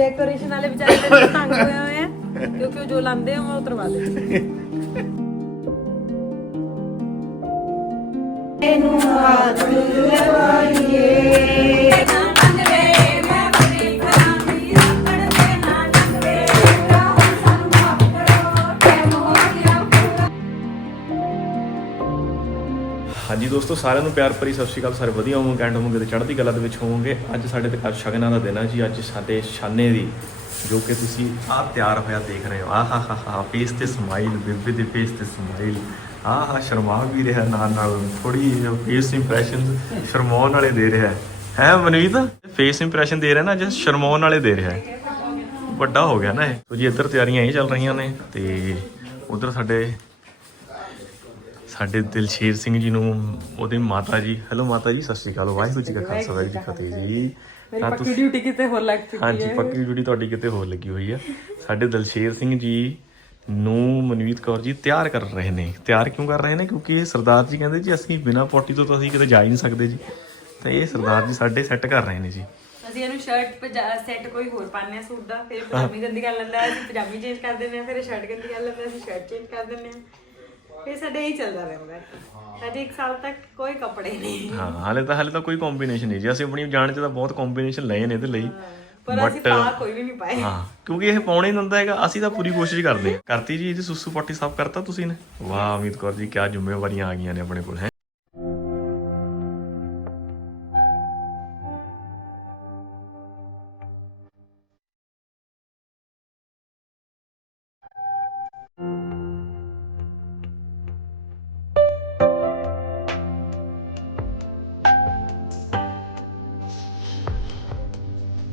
Decoration ਵਾਲੇ ਵਿਚਾਰੇ ਤੇ ਤੰਗ ਹੋਏ ਹੋਏ ਆ, ਕਿਉਂਕਿ ਉਹ ਜੋ ਲਾਂਦੇ ਆ, ਉਹ ਉਤਰਵਾ ਦੇ। ਹਾਂਜੀ ਦੋਸਤੋ, ਸਾਰਿਆਂ ਨੂੰ ਪਿਆਰ ਭਰੀ ਸਤਿ ਸ਼੍ਰੀ ਅਕਾਲ। ਸਾਰੇ ਵਧੀਆ ਹੋਵੋਗੇ ਕੈਂਟ ਹੋਵੋਗੇ ਤੇ ਚੜ੍ਹਦੀ ਕਲਾ ਦੇ ਵਿੱਚ ਹੋਵੋਗੇ। ਅੱਜ ਸਾਡੇ ਤੇ ਘਰ ਸ਼ਗਨਾਂ ਦਾ ਦਿਨ ਆ ਜੀ। ਅੱਜ ਸਾਡੇ ਸ਼ਾਨੇ ਦੀ, ਜੋ ਕਿ ਤੁਸੀਂ ਆਹ ਤਿਆਰ ਹੋਇਆ ਦੇਖ ਰਹੇ ਹੋ। ਆਹ ਹਾ ਹਾ ਫੇਸ ਤੇ ਸਮਾਈਲ ਬੇਬੇ ਦੇ ਫੇਸ ਤੇ ਸਮਾਈਲ ਆਹ ਹਾ ਸ਼ਰਮਾ ਵੀ ਰਿਹਾ ਨਾਲ ਨਾਲ। ਥੋੜੀ ਫੇਸ ਇੰਪ੍ਰੈਸ਼ਨ ਸ਼ਰਮਾਉਣ ਵਾਲੇ ਦੇ ਰਿਹਾ। ਹੈ ਮਨਵੀਤ ਫੇਸ ਇੰਪ੍ਰੈਸ਼ਨ ਦੇ ਰਿਹਾ ਨਾ ਅੱਜ ਸ਼ਰਮਾਉਣ ਵਾਲੇ ਦੇ ਰਿਹਾ? ਵੱਡਾ ਹੋ ਗਿਆ ਨਾ ਇਹ। ਤੋ ਜੀ, ਇੱਧਰ ਤਿਆਰੀਆਂ ਇਹ ਚੱਲ ਰਹੀਆਂ ਨੇ ਤੇ ਉਧਰ ਸਾਡੇ ਸਾਡੇ ਦਿਲਸ਼ੇਰ ਸਿੰਘ ਜੀ ਨੂੰ ਉਹਦੇ ਮਾਤਾ ਜੀ ਹੈਲੋ ਮਾਤਾ ਜੀ ਸਤਿ ਸ਼੍ਰੀ ਅਕਾਲ ਵਾਹਿਗੁਰੂ ਜੀ ਕਾ ਖਾਲਸਾ ਵਾਹਿਗੁਰੂ ਜੀ ਕੀ ਫਤਿਹ ਜੀ। ਮੇਰੀ ਪੱਕੀ ਡਿਊਟੀ ਕਿਤੇ ਹੋਰ ਲੱਗ ਚੁੱਕੀ ਹਾਂਜੀ ਹੈ। ਪੱਕੀ ਡਿਊਟੀ ਤੁਹਾਡੀ ਕਿਤੇ ਹੋਰ ਲੱਗੀ ਹੋਈ ਹੈ। ਸਾਡੇ ਦਿਲਸ਼ੇਰ ਸਿੰਘ ਜੀ ਨੂੰ ਮਨਵੀਤ ਕੌਰ ਜੀ ਤਿਆਰ ਕਰ ਰਹੇ ਨੇ। ਤਿਆਰ ਕਿਉਂ ਕਰ ਰਹੇ ਨੇ? ਕਿਉਂਕਿ ਇਹ ਸਰਦਾਰ ਜੀ ਕਹਿੰਦੇ ਜੀ ਅਸੀਂ ਬਿਨਾਂ ਪੋਟੀ ਤੋਂ ਤਾਂ ਅਸੀਂ ਕਿਤੇ ਜਾ ਹੀ ਨਹੀਂ ਸਕਦੇ ਜੀ। ਤਾਂ ਇਹ ਸਰਦਾਰ ਜੀ ਸਾਡੇ ਸੈੱਟ ਕਰ ਰਹੇ ਨੇ ਜੀ। ਅਸੀਂ ਇਹਨੂੰ ਸ਼ਰਟ ਸੈੱਟ ਕੋਈ ਹੋਰ ਪਾਉਂਦੇ ਆ ਸੂਟ ਦਾ। ਫਿਰ ਪਜਾਮੀ ਗੰਦੀ ਕਰ ਲੈਂਦਾ ਅਸੀਂ ਪਜਾਮੀ ਚੇਂਜ ਕਰ ਦਿੰਦੇ ਆ ਫਿਰ ਸ਼ਰਟ ਗੰਦੀ ਕਰ ਲੈਂਦਾ ਅਸੀਂ ਸ਼ਰਟ ਚੇਂਜ ਕਰ ਦਿੰਦੇ ਆ ਫਿਰ ਸਾਡੇ ਹੀ ਚੱਲਦਾ ਰਹਿੰਦਾ ਹੈ। ਸਾਡੇ ਇੱਕ ਸਾਲ ਤੱਕ ਕੋਈ ਕੱਪੜੇ ਨਹੀਂ। ਹਾਂ ਹਾਲੇ ਤਾਂ ਹਾਲੇ ਤਾਂ ਕੋਈ ਕੰਬੀਨੇਸ਼ਨ ਨਹੀਂ ਜੀ। ਅਸੀਂ ਆਪਣੀ ਜਾਣ 'ਚ ਤਾਂ ਬਹੁਤ ਕੰਬੀਨੇਸ਼ਨ ਲਏ ਨੇ ਇਹਦੇ ਲਈ। ਪਰ ਅਸੀਂ ਪਾ ਕੋਈ ਵੀ ਨਹੀਂ ਪਾਏ। ਹਾਂ ਕਿਉਂਕਿ ਇਹ ਪਾਉਣਾ ਹੀ ਨੰਦਾ ਹੈਗਾ। ਅਸੀਂ ਤਾਂ ਪੂਰੀ ਕੋਸ਼ਿਸ਼ ਕਰਦੇ ਕਰਤੀ ਜੀ ਇਹਦੀ ਸੁਸੂ ਪੱਟੀ ਸਾਫ਼ ਕਰਤਾ ਤੁਸੀਂ ਨੇ? ਵਾਹ ਅਮਿਤ ਕੌਰ ਜੀ ਕਿਆ ਜ਼ਿੰਮੇਵਾਰੀਆਂ ਆ ਗਈਆਂ ਨੇ ਆਪਣੇ ਕੋਲ ਹੈ?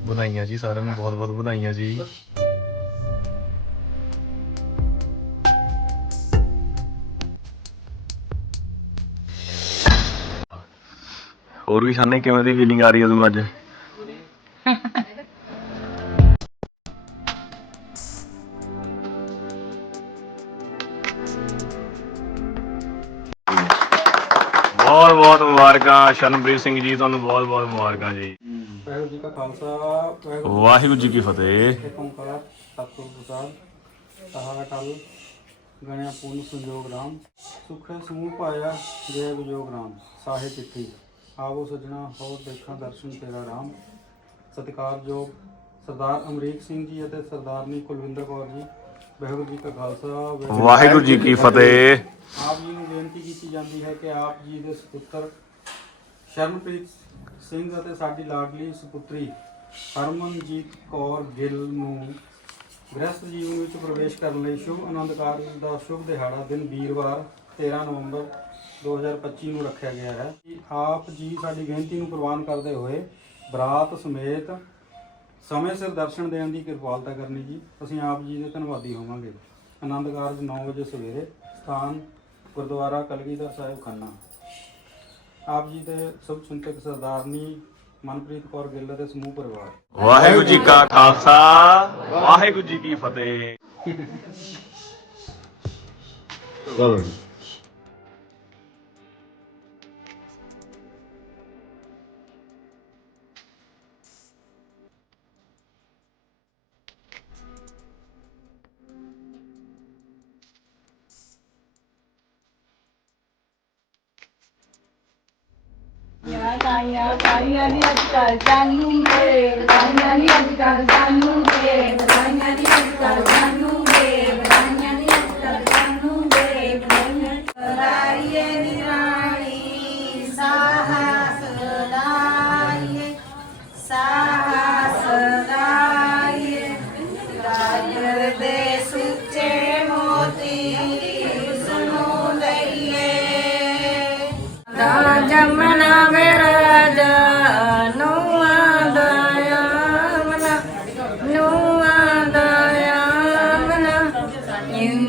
ਵਧਾਈਆਂ ਜੀ ਸਾਰਿਆਂ ਨੂੰ, ਬਹੁਤ ਬਹੁਤ ਵਧਾਈਆਂ ਜੀ। ਹੋਰ ਵੀ ਸਾਨੇ ਕਿਵੇਂ ਦੀ ਫੀਲਿੰਗ ਆ ਰਹੀ ਹੈ ਤੁਹਾਨੂੰ ਅੱਜ? ਬਹੁਤ ਬਹੁਤ ਮੁਬਾਰਕਾਂ, ਸ਼ਰਨਪ੍ਰੀਤ ਸਿੰਘ ਜੀ, ਤੁਹਾਨੂੰ ਬਹੁਤ ਬਹੁਤ ਮੁਬਾਰਕਾਂ ਜੀ। ਵਾਹਿਗੁਰੂ ਜੀ ਕਾ ਖਾਲਸਾ ਵਾਹਿਗੁਰੂ ਜੀ ਕੀ ਫਤਿਹ। ਜੀ ਕੀ ਓੰਕਾਰ ਸਤਿਗੁਰ ਪ੍ਰਸਾਦ ਸਹਾ ਟਲ ਗਣਿਆ ਪੂਰਨ ਸੰਜੋਗ ਰਾਮ ਸੁਖੇ ਸਮੂਹ ਪਾਇਆ ਜੈ ਵਿਜੋਗ ਰਾਮ ਸਾਹਿਬ ਚਿੱਠੀ। ਆਵੋ ਸਜਣਾ ਹੋਰ ਦੇਖਾਂ ਦਰਸ਼ਨ ਤੇਰਾ ਰਾਮ। ਸਤਿਕਾਰਯੋਗ ਸਰਦਾਰ ਅਮਰੀਕ ਸਿੰਘ ਜੀ ਅਤੇ ਸਰਦਾਰਨੀ ਕੁਲਵਿੰਦਰ ਕੌਰ ਜੀ ਵਾਹਿਗੁਰੂ ਜੀ ਕਾ ਖਾਲਸਾ ਵਾਹਿਗੁਰੂ ਜੀ ਕੀ ਫਤਿਹ। ਆਪ ਜੀ ਨੂੰ ਬੇਨਤੀ ਕੀਤੀ ਜਾਂਦੀ ਹੈ ਕਿ ਆਪ ਜੀ ਦੇ ਸੁਪੁੱਤਰ ਸ਼ਰਨਪ੍ਰੀਤ ਸਿੰਘ ਅਤੇ ਸਾਡੀ ਲਾਡਲੀ ਸੁਪੁੱਤਰੀ ਹਰਮਨਜੀਤ ਕੌਰ ਗਿੱਲ ਨੂੰ ਗ੍ਰਸਥ ਜੀਵਨ ਵਿੱਚ ਪ੍ਰਵੇਸ਼ ਕਰਨ ਲਈ ਸ਼ੁਭ ਆਨੰਦ ਕਾਰਜ ਦਾ ਸ਼ੁਭ ਦਿਹਾੜਾ ਦਿਨ ਵੀਰਵਾਰ 13 ਨਵੰਬਰ 2025 ਨੂੰ ਰੱਖਿਆ ਗਿਆ ਹੈ। ਆਪ ਜੀ ਸਾਡੀ ਬੇਨਤੀ ਨੂੰ ਪ੍ਰਵਾਨ ਕਰਦੇ ਹੋਏ ਬਰਾਤ ਸਮੇਤ ਸਮੇਂ ਸਿਰ ਦਰਸ਼ਨ ਦੇਣ ਦੀ ਕਿਰਪਾਲਤਾ ਕਰਨੀ ਜੀ। ਅਸੀਂ ਆਪ ਜੀ ਦੇ ਧੰਨਵਾਦੀ ਹੋਵਾਂਗੇ। ਆਨੰਦ ਕਾਰਜ 9 ਵਜੇ ਸਵੇਰੇ ਸਥਾਨ ਗੁਰਦੁਆਰਾ ਕਲਗੀਧਰ ਸਾਹਿਬ ਖੰਨਾ। ਆਪ ਜੀ ਦੇ ਸੁਭ ਚਿੰਤਕ ਸਰਦਾਰਨੀ ਮਨਪ੍ਰੀਤ ਕੌਰ ਗਿੱਲ ਅਤੇ ਸਮੂਹ ਪਰਿਵਾਰ। ਵਾਹਿਗੁਰੂ ਜੀ ਕਾ ਖਾਲਸਾ ਵਾਹਿਗੁਰੂ ਜੀ ਕੀ ਫਤਿਹ। ਚਲੋ ਜੀ।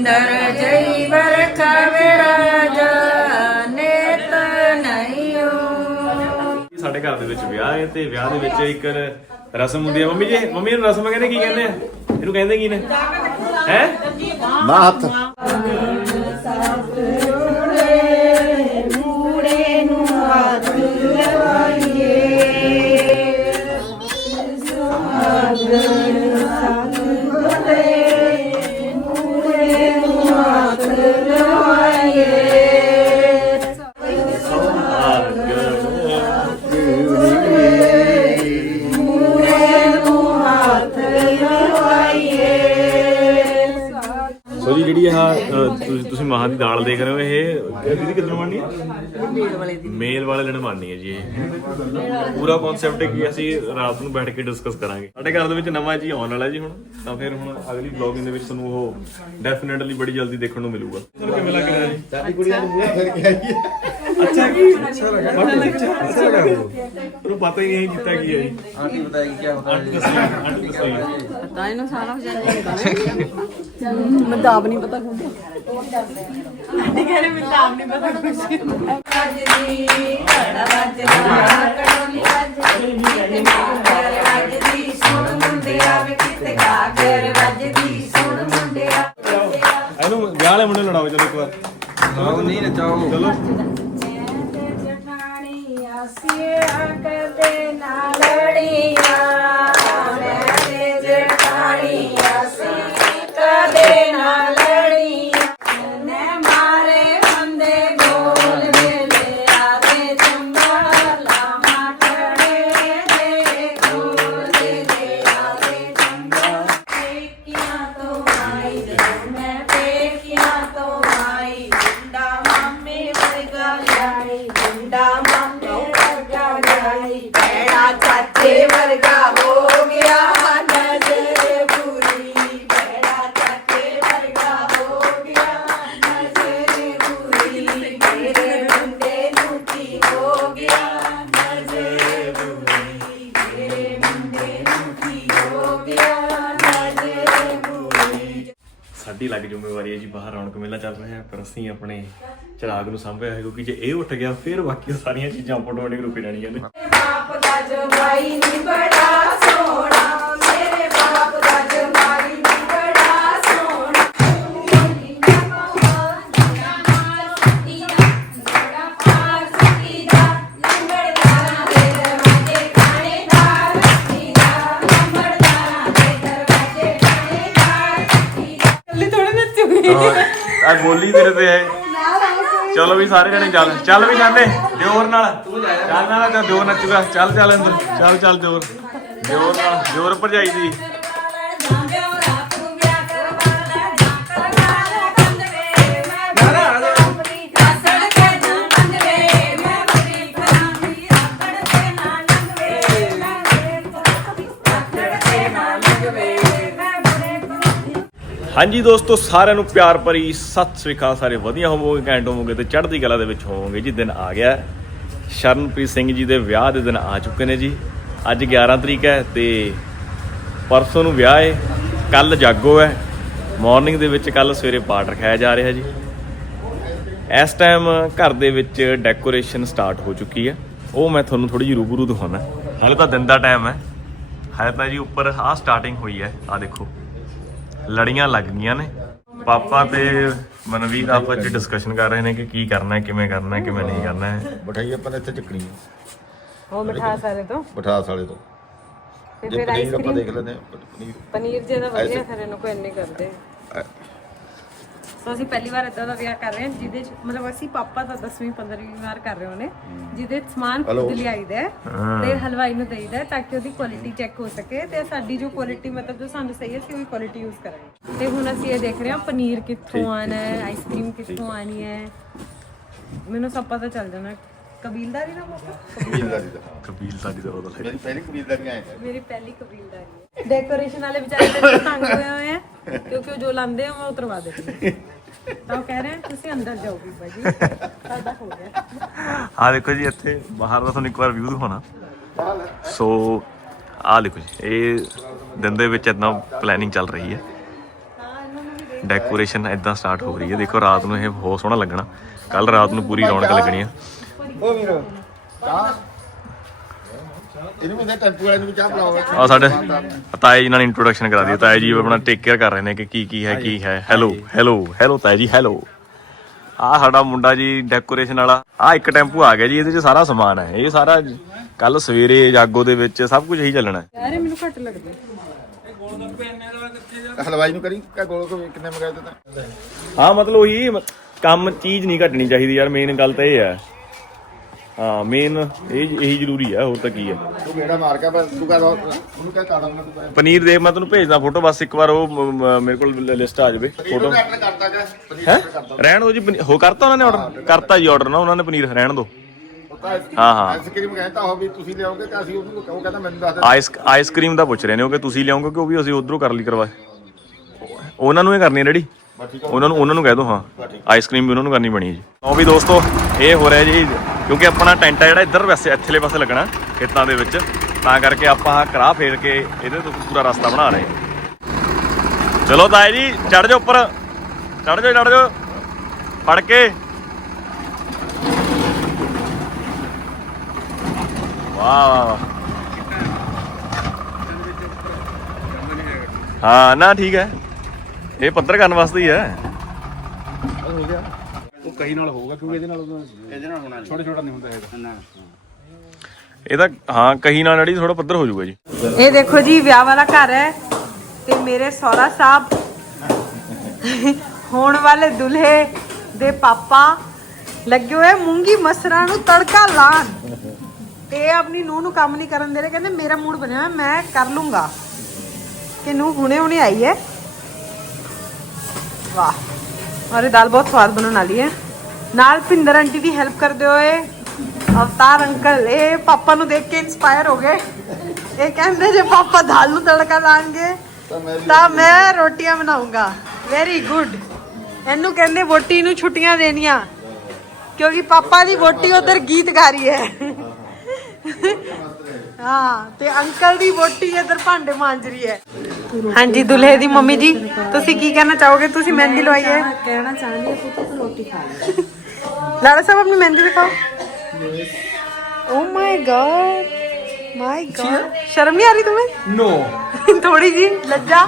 ਇੰਦਰ ਜਈ ਬਰਖ ਵਿਰਾਜ ਨੇਤ ਨਈਓ। ਸਾਡੇ ਘਰ ਦੇ ਵਿੱਚ ਵਿਆਹ ਹੈ ਤੇ ਵਿਆਹ ਦੇ ਵਿੱਚ ਇੱਕ ਰਸਮ ਹੁੰਦੀ ਹੈ। ਮੰਮੀ ਜੀ ਮੰਮੀ ਨੂੰ ਰਸਮ ਕਹਿੰਦੇ ਕੀ ਕਹਿੰਦੇ ਆ? ਇਹਨੂੰ ਕਹਿੰਦੇ ਕੀ ਨੇ? ਹੈ? ਮੂੜੇ ਵਾਲੇ ਦਿਨ ਬਣਨੀ ਹੈ ਜੀ ਇਹ। ਪੂਰਾ ਕਨਸੈਪਟ ਕੀ ਅਸੀਂ ਰਾਤ ਨੂੰ ਬੈਠ ਕੇ ਡਿਸਕਸ ਕਰਾਂਗੇ। ਸਾਡੇ ਘਰ ਦੇ ਵਿੱਚ ਨਵਾਂ ਜੀ ਆਉਣ ਵਾਲਾ ਜੀ ਹੁਣ ਤਾਂ ਫਿਰ ਹੁਣ ਅਗਲੀ ਵਲੌਗਿੰਗ ਦੇ ਵਿੱਚ ਤੁਹਾਨੂੰ ਉਹ ਡੈਫੀਨਿਟਲੀ ਬੜੀ ਜਲਦੀ ਦੇਖਣ ਨੂੰ ਮਿਲੂਗਾ। ਤੁਹਾਨੂੰ ਕਿਵੇਂ ਲੱਗ ਰਿਹਾ ਜੀ? ਸਾਡੀ ਕੁੜੀਆਂ ਨੂੰ ਮੂਹਰੇ ਫਿਰ ਕੇ ਆਈ ਹੈ। ਅੱਛਾ ਕੀ ਅੱਛਾ ਲੱਗਾ। ਉਹਨੂੰ ਪਤਾ ਹੀ ਨਹੀਂ ਕੀਤਾ ਕੀ ਹੈ ਜੀ। ਆਂਟੀ ਬਤਾਈ ਕੀ ਹੋਤਾ ਆਂਟੀ ਦੱਸੀ ਆਂਟੀ ਦੱਸੀ ਤਾਂ ਇਹਨੂੰ ਸਾਰਾ ਹੋ ਜਾਂਦਾ ਮੈਂ ਤਾਂ ਆਪ ਨਹੀਂ ਪਤਾ ਹੁੰਦਾ ਆਂਟੀ ਕਹਿ ਰਹੇ ਮੈਨੂੰ ਤਾਂ ਆਪ ਨਹੀਂ ਪਤਾ ਕੁਝ ਵੱਜਦੀ ਘੜਾ ਵੱਜਦਾ ਕੜੋਲੀ ਵੱਜਦੀ ਕਿਤੇ ਗਾਗਰ ਵੱਜਦੀ ਸੁਣ ਮੁੰਡਿਆ ਵੇ ਕਿਤੇ ਗਾਗਰ ਵੱਜਦੀ ਸੁਣ ਮੁੰਡਿਆ ਇਹਨੂੰ ਵਿਆਹ ਵਾਲੇ ਮੁੰਡੇ ਨੂੰ ਲੜਾਓ ਚਲੋ ਇੱਕ ਵਾਰ। ਆਓ ਨਹੀਂ ਨਚਾਓ ਚਲੋ। ਜਠਾਣੀ ਕਦੇ ਨਾ ਲੜੀਆਂ ਮੈਂ ਤੇ ਜਠਾਣੀ ਆਸੀ ਕਦੇ ਨਾ ਲੜੀਆਂ ਨੇ ਮਾਰੇ ਬੰਦੇ ਬੋਲ ਵੇਲੇ ਆਦੇ ਚੰਗਾ ਲਾਮਾ ਟੜੇ ਦੇ ਕੋਲ ਦੇ ਆਦੇ ਚੰਗਾ ਪੇਕਿਆਂ ਤੋਂ ਆਈ ਜਦੋਂ ਮੈਂ ਪੇਕਿਆਂ ਤੋਂ ਆਈ ਮੁੰਡਾ ਮਾਮੇ ਵਰਗਾ ਲਿਆਈ ਮੁੰਡਾ ਮਾਮੇ ਵਰਗਾ ਲਿਆਈ ਬੈੜਾ ਚਾਚੇ ਵਰਗਾ ਹੋ ਗਿਆ ਨਜ਼ਰ ਬੁਰੀ ਬੈੜਾ ਚਾਚੇ ਵਰਗਾ ਹੋ ਗਿਆ ਨਜ਼ਰ ਬੁਰੀ ਮੇਰੇ ਮੁੰਡੇ ਨੂੰ ਕੀ ਹੋ ਗਿਆ ਨਜ਼ਰ ਬੁਰੀ ਮੇਰੇ ਮੁੰਡੇ ਨੂੰ ਕੀ ਹੋ ਗਿਆ ਨਜ਼ਰ ਬੁਰੀ ਸਾਡੀ ਲੱਗ ਜ਼ਿੰਮੇਵਾਰੀ ਹੈ ਜੀ ਬਾਹਰ ਰੌਣਕ ਮੇਲਾ ਚੱਲ ਰਿਹਾ ਹੈ, ਪਰ ਅਸੀਂ ਆਪਣੇ ਚਿਰਾਗ ਨੂੰ ਸਾਂਭਿਆ ਹੈ, ਕਿਉਂਕਿ ਜੇ ਇਹ ਉੱਠ ਗਿਆ, ਫਿਰ ਬਾਕੀ ਸਾਰੀਆਂ ਚੀਜ਼ਾਂ ਆਟੋਮੈਟਿਕ ਰੁਕ ਜਾਣੀਆਂ ਨੇ। ਵੀ ਸਾਰੇ ਜਣੇ ਚੱਲ। ਚੱਲ ਵੀ ਜਾਂਦੇ, ਦਿਓਰ ਨਾਲ। ਚੱਲ ਨਾਲ ਦਿਓਰ ਨੱਚੂਗਾ। ਚੱਲ ਚੱਲ ਅੰਦਰ। ਚੱਲ ਚੱਲ ਦਿਓਰ। ਦਿਓਰ ਨਾਲ, ਦਿਓਰ ਭਰਜਾਈ ਦੀ। ਹਾਂਜੀ ਦੋਸਤੋ, ਸਾਰਿਆਂ ਨੂੰ ਪਿਆਰ ਭਰੀ ਸਤਿ ਸ੍ਰੀ ਅਕਾਲ। ਸਾਰੇ ਵਧੀਆ ਹੋਵੋਗੇ, ਘੈਂਟ ਹੋਵੋਗੇ ਤੇ ਚੜ੍ਹਦੀ ਕਲਾ ਦੇ ਵਿੱਚ ਹੋਵੋਗੇ ਜੀ। ਦਿਨ ਆ ਗਿਆ ਸ਼ਰਨਪ੍ਰੀਤ ਸਿੰਘ ਜੀ ਦੇ ਵਿਆਹ ਦੇ ਦਿਨ ਆ ਚੁੱਕੇ ਨੇ ਜੀ। ਅੱਜ 11 ਤਰੀਕ ਹੈ ਤੇ ਪਰਸੋਂ ਨੂੰ ਵਿਆਹ ਹੈ ਕੱਲ ਜਾਗੋ ਹੈ। ਮਾਰਨਿੰਗ ਦੇ ਵਿੱਚ ਕੱਲ ਸਵੇਰੇ ਪਾਠ ਰਖਾਇਆ ਜਾ ਰਿਹਾ ਜੀ। ਇਸ ਟਾਈਮ ਘਰ ਦੇ ਵਿੱਚ ਡੈਕੋਰੇਸ਼ਨ ਸਟਾਰਟ ਹੋ ਚੁੱਕੀ ਹੈ। ਉਹ ਮੈਂ ਤੁਹਾਨੂੰ ਥੋੜੀ ਜਿਹੀ ਰੂਬਰੂ ਦਿਖਾਉਣਾ। ਹਾਲੇ ਤਾਂ ਦਿਨ ਦਾ ਟਾਈਮ ਹੈ। ਹਾਲੇ ਤਾਂ ਜੀ ਉੱਪਰ ਆਹ ਸਟਾਰਟਿੰਗ ਹੋਈ ਹੈ। ਆ ਦੇਖੋ। ਲੜੀਆਂ ਲੱਗ ਗਈਆਂ ਨੇ। ਪਾਪਾ ਤੇ ਮਨਵੀਰ ਆਪਸ ਵਿੱਚ ਡਿਸਕਸ਼ਨ ਕਰ ਰਹੇ ਨੇ ਕਿ ਕੀ ਕਰਨਾ ਹੈ ਕਿਵੇਂ ਕਰਨਾ ਹੈ ਕਿਵੇਂ ਨਹੀਂ ਕਰਨਾ ਹੈ। ਬਿਠਾਈ ਆਪਾਂ ਨੇ ਇੱਥੇ ਚੱਕਣੀ ਹੈ। ਉਹ ਮਿਠਾ ਸਾਰੇ ਤੋਂ? ਬਿਠਾ ਸਾਲੇ ਤੋਂ। ਫਿਰ ਆਈਸਕ੍ਰੀਮ ਦੇਖ ਲੈਂਦੇ ਹਾਂ ਪਨੀਰ। ਪਨੀਰ ਜੇ ਦਾ ਵਧੀਆ ਫਿਰ ਇਹਨੂੰ ਕੋਈ ਨਹੀਂ ਕਰਦੇ। ਸੋ ਅਸੀਂ ਪਹਿਲੀ ਵਾਰ ਇਦਾਂ ਦਾ ਵਿਆਹ ਕਰ ਰਹੇ ਹਾਂ ਜਿਹਦੇ ਚ ਮਤਲਬ ਅਸੀਂ ਪਾਪਾ ਦਾ 10ਵੀਂ 15ਵੀਂ ਵਾਰ ਕਰ ਰਹੇ ਹੋਨੇ ਜਿਹਦੇ ਚ ਸਮਾਨ ਖੁਦ ਲਿਆਈਦਾ ਹੈ ਤੇ ਹਲਵਾਈ ਨੂੰ ਦੇਈਦਾ ਹੈ ਤਾਂ ਕਿ ਉਹਦੀ ਕੁਆਲਿਟੀ ਚੈੱਕ ਹੋ ਸਕੇ ਤੇ ਸਾਡੀ ਜੋ ਕੁਆਲਿਟੀ ਮਤਲਬ ਜੋ ਸਾਨੂੰ ਸਹੀ ਹੈ ਅਸੀਂ ਉਹੀ ਕੁਆਲਿਟੀ ਯੂਜ਼ ਕਰਾਂਗੇ। ਤੇ ਹੁਣ ਅਸੀਂ ਇਹ ਦੇਖ ਰਹੇ ਹਾਂ ਪਨੀਰ ਕਿੱਥੋਂ ਆਣਾ ਹੈ ਆਈਸਕ੍ਰੀਮ ਕਿੱਥੋਂ ਆਣੀ ਹੈ। ਮੈਨੂੰ ਸਭ ਪਤਾ ਚੱਲ ਜਾਣਾ। ਕਬੀਲਦਾਰੀ ਨਾ ਪਾਪਾ ਕਬੀਲਦਾਰੀ ਦਾ। ਕਬੀਲ ਸਾਡੀ ਦਾ ਬਦਲ ਮੇਰੀ ਪਹਿਲੀ ਕਬੀਲਦਾਰੀ ਆਏ ਮੇਰੀ ਪਹਿਲੀ ਕਬੀਲਦਾਰੀ ਹੈ। ਡੈਕੋਰੇਸ਼ਨ ਵਾਲੇ ਵਿਚਾਰੇ ਤੇ ਤੰਗ ਹੋਏ ਹੋਏ ਆ ਕਿਉਂਕਿ ਉਹ ਜੋ ਲਾਂਦੇ ਆ ਮੈਂ ਉਤਰਵਾ ਦਿੰਦੀ ਹਾਂ। ਤਾਂ ਉਹ ਕਹਿ ਰਹੇ ਤੁਸੀਂ ਅੰਦਰ ਜਾਓ ਬੀਬਾ ਜੀ ਸਾਡਾ ਹੋ ਗਿਆ। ਆ ਦੇਖੋ ਜੀ ਇੱਥੇ ਬਾਹਰ ਦਾ ਤੁਹਾਨੂੰ ਇੱਕ ਵਾਰ ਵਿਊ ਦਿਖਾਉਣਾ। ਸੋ ਆ ਦੇਖੋ ਜੀ ਇਹ ਦਿਨ ਦੇ ਵਿੱਚ ਇਦਾਂ ਪਲੈਨਿੰਗ ਚੱਲ ਰਹੀ ਹੈ। ਡੈਕੋਰੇਸ਼ਨ ਇਦਾਂ ਸਟਾਰਟ ਹੋ ਰਹੀ ਹੈ। ਦੇਖੋ ਰਾਤ ਨੂੰ ਇਹ ਬਹੁਤ ਸੋਹਣਾ ਲੱਗਣਾ। ਕੱਲ ਰਾਤ ਨੂੰ ਪੂਰੀ ਰੌਣਕ ਲੱਗਣੀ ਆ ਓ ਵੀਰ ਚਾਹ ਇਹਨੂੰ ਮੈਂ ਟੈਂਪੂ ਵਾਲੇ ਨੂੰ ਵੀ ਚਾਹ ਪਿਲਾਓ। ਆ ਸਾਡੇ ਤਾਏ ਜੀ ਨਾਲ ਇੰਟਰੋਡਕਸ਼ਨ ਕਰਾ ਦਿਓ। ਤਾਏ ਜੀ ਆਪਣਾ ਟੇਕ ਕੇਅਰ ਕਰ ਰਹੇ ਨੇ ਕਿ ਕੀ ਕੀ ਹੈ ਕੀ ਹੈ। ਹੈਲੋ ਹੈਲੋ ਹੈਲੋ ਤਾਏ ਜੀ ਹੈਲੋ ਆ ਸਾਡਾ ਮੁੰਡਾ ਜੀ ਡੈਕੋਰੇਸ਼ਨ ਵਾਲਾ। ਆ ਇੱਕ ਟੈਂਪੂ ਆ ਗਿਆ ਜੀ ਇਹਦੇ 'ਚ ਸਾਰਾ ਸਮਾਨ ਹੈ। ਇਹ ਸਾਰਾ ਕੱਲ ਸਵੇਰੇ ਜਾਗੋ ਦੇ ਵਿੱਚ ਸਭ ਕੁਝ ਇਹੀ ਚੱਲਣਾ ਹੈ। ਯਾਰ ਇਹ ਮੈਨੂੰ ਘੱਟ ਲੱਗਦਾ। ਹਲਵਾਈ ਨੂੰ ਕਰੀ? ਕਾ ਗੋਲ ਕੋ ਕਿੰਨੇ ਮੰਗਾਏ ਦਿੱਤਾ ਹਾਂ ਮਤਲਬ ਉਹੀ ਮ- ਕੰਮ ਚੀਜ਼ ਨਹੀਂ ਘਟਣੀ ਚਾਹੀਦੀ ਯਾਰ ਮੇਨ ਗੱਲ ਤਾਂ ਇਹ ਹੈ। ਹਾਂ ਮੇਨ ਇਹ ਇਹੀ ਜ਼ਰੂਰੀ ਹੈ ਹੋਰ ਤਾਂ ਕੀ ਹੈ ਤੂੰ ਮੇਰਾ ਮਾਰ ਕੇ ਬਸ ਤੂੰ ਕਹ ਉਹਨੂੰ ਕਹਿ ਕਾੜਾ ਮੈਂ ਤੂੰ ਪਨੀਰ ਦੇ ਮੈਂ ਤੁਹਾਨੂੰ ਭੇਜਦਾ ਫੋਟੋ ਬਸ ਇੱਕ ਵਾਰ ਉਹ ਮ- ਮ- ਮੇਰੇ ਕੋਲ ਲਿਸਟ ਆ ਜਾਵੇ ਫੋਟੋ। ਨੂੰ ਐਡ ਕਰਤਾ ਕਿ ਪਨੀਰ ਹੈ? ਰਹਿਣ ਦੋ ਜੀ ਪਨੀ- ਹੋ ਕਰਤਾ ਉਹਨਾਂ ਨੇ ਆਰਡਰ ਕਰਤਾ। ਜੀ ਆਰਡਰ ਨਾ ਉਹਨਾਂ ਨੇ ਪਨੀਰ ਰਹਿਣ ਦੋ। ਪਤਾ ਹਾਂ, ਹਾਂ। ਆਈਸਕ੍ਰੀਮ ਕਹਿੰਦਾ ਉਹ ਵੀ ਤੁਸੀਂ ਲਿਆਓਗੇ ਕਿ ਅਸੀਂ ਉਹਨੂੰ ਉਹ ਕਹਿੰਦਾ ਮੈਨੂੰ ਦੱਸ ਦੇ। ਆਈਸ ਆਈਸਕ੍ਰੀਮ ਦਾ ਪੁੱਛ ਰਹੇ ਨੇ ਉਹ ਕਿ ਤੁਸੀਂ ਲਿਆਓਗੇ ਕਿ ਉਹ ਵੀ ਅਸੀਂ ਉਧਰੋਂ ਕਰ ਲਈ ਕਰਵਾ ਉਹਨਾਂ ਨੂੰ ਇਹ ਕਰਨੀ ਹੈ ਆ ਉਹਨਾਂ ਨੂੰ ਉਹਨਾਂ ਨੂੰ ਕਹਿ ਦੋ ਹਾਂ। ਆਈਸਕ੍ਰੀਮ ਵੀ ਉਹਨਾਂ ਨੂੰ ਕਰਨੀ ਬਣੀ ਹੈ ਜੀ। ਉਹ ਵੀ ਦੋਸਤੋ ਇਹ ਹੋ ਰਿਹਾ ਜੀ ਕਿਉਂਕਿ ਆਪਣਾ ਟੈਂਟ ਆ ਜਿਹੜਾ ਇੱਧਰ ਵੈਸੇ ਇੱਥੇਲੇ ਪਾਸੇ ਲੱਗਣਾ ਖੇਤਾਂ ਦੇ ਵਿੱਚ। ਤਾਂ ਕਰਕੇ ਆਪਾਂ ਆਹ ਕਰਾਹ ਫੇਰ ਕੇ ਇਹਦੇ ਤੋਂ ਪੂਰਾ ਰਸਤਾ ਬਣਾ ਰਹੇ ਚਲੋ ਤਾਏ ਜੀ ਚੜ ਜਾਓ ਉੱਪਰ। ਚੜ ਜਾਓ ਚੜ ਜਾਓ। ਫੜ ਕੇ। ਵਾਹ ਹਾਂ, ਨਾ ਠੀਕ ਹੈ। ਇਹ ਪੱਧਰ ਕਰਨ ਵਾਸਤੇ ਹੀ ਹੈ। ਉਹ ਕਹੀ ਨਾਲ ਹੋਊਗਾ ਕਿਉਂਕਿ ਇਹਦੇ ਨਾਲ ਇਹਦੇ ਨਾਲ ਹੋਣਾ ਛੋਟਾ ਛੋਟਾ ਨਹੀਂ ਹੁੰਦਾ ਹੈਗਾ। ਇਹ ਤਾਂ ਹਾਂ ਕਹੀ ਨਾਲ ਨੜੀ ਥੋੜਾ ਪੱਧਰ ਹੋ ਜਾਊਗਾ ਜੀ। ਇਹ ਦੇਖੋ ਜੀ ਵਿਆਹ ਵਾਲਾ ਘਰ ਹੈ ਤੇ ਮੇਰੇ ਸਹੁਰਾ ਸਾਹਿਬ ਹੋਣ ਵਾਲੇ ਦੁल्हे ਦੇ ਪਾਪਾ ਲੱਗੇ ਹੋਏ ਮੂੰਗੀ ਮਸਰਾਂ ਨੂੰ ਤੜਕਾ ਲਾਣ ਤੇ ਇਹ ਆਪਣੀ ਨੂੰਹ ਨੂੰ ਕੰਮ ਨਹੀਂ ਕਰਨ ਦੇ ਰਹੇ ਕਹਿੰਦੇ ਮੇਰਾ ਮੂਡ ਬਣਿਆ ਹੋਇਆ, ਮੈਂ ਕਰ ਲੂੰਗਾ। ਕਿ ਨੂੰਹ ਹੁਣੇ ਹੁਣੇ ਆਈ ਹੈ। ਵਾਹ। ਔਰ ਇਹ ਦਾਲ ਬਹੁਤ ਸਵਾਦ ਬਣਨ ਵਾਲੀ ਹੈ। ਨਾਲ ਭਿੰਦਰ ਆਂਟੀ ਦੀ ਹੈਲਪ ਕਰਦੇ ਹੋਏ ਅਵਤਾਰ ਅੰਕਲ ਇਹ ਪਾਪਾ ਨੂੰ ਦੇਖ ਕੇ ਇਨਸਪਾਇਰ ਹੋ ਗਏ। ਇਹ ਕਹਿੰਦੇ ਜੇ ਪਾਪਾ ਦਾਲ ਨੂੰ ਤੜਕਾ ਲਾਣਗੇ ਤਾਂ ਮੈਂ ਰੋਟੀਆਂ ਬਣਾਉਂਗਾ। ਵੈਰੀ ਗੁੱਡ ਇਹਨੂੰ ਕਹਿੰਦੇ ਵੋਟੀ ਨੂੰ ਛੁੱਟੀਆਂ ਦੇਣੀਆਂ। ਕਿਉਂਕਿ ਪਾਪਾ ਦੀ ਵੋਟੀ ਉਧਰ ਗੀਤ ਗਾ ਰਹੀ ਹੈ। ਹਾਂ ਤੇ ਅੰਕਲ ਦੀ ਵੋਟੀ ਇਧਰ ਭਾਂਡੇ ਮਾਂਜ ਰਹੀ ਹੈ। ਹਾਂਜੀ ਦੁल्हे ਦੀ ਮੰਮੀ ਜੀ ਤੁਸੀਂ ਕੀ ਕਹਿਣਾ ਚਾਹੋਗੇ? ਤੁਸੀਂ ਮਹਿੰਦੀ ਲਵਾਈ ਹੈ ਕਹਿਣਾ ਚਾਹੁੰਦੀ ਹੈ ਪੁੱਤ ਤੂੰ ਰੋਟੀ ਖਾ ਲੈ लारा साहब अपनी मेहंदी दिखाओ oh my god my god शर्म नहीं आ रही तुम्हें नो no. थोड़ी जी लज्जा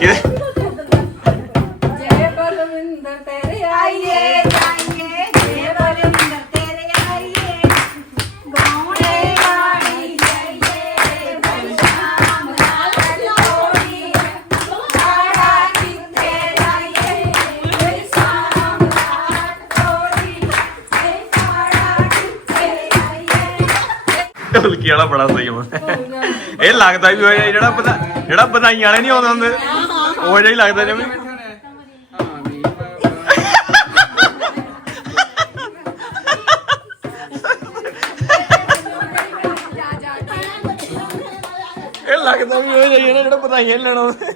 Yeah. ਢੋਲਕੀ ਵਾਲਾ ਬੜਾ ਸਹੀ ਹੁੰਦਾ ਇਹ ਲੱਗਦਾ ਵੀ ਹੋਇਆ ਜਿਹੜਾ ਬਧਾ- ਜਿਹੜਾ ਵਧਾਈਆਂ ਵਾਲੇ ਨਹੀਂ ਆਉਂਦੇ ਹੁੰਦੇ। ਉਹ ਜਿਹਾ ਹੀ ਲੱਗਦਾ ਜਿਵੇਂ। ਇਹ ਲੱਗਦਾ ਵੀ ਉਹ ਜਿਹਾ ਹੀ ਹੈ ਨਾ ਜਿਹੜਾ ਵਧਾਈਆਂ ਨੀ ਲੈਣ ਆਉਂਦੇ।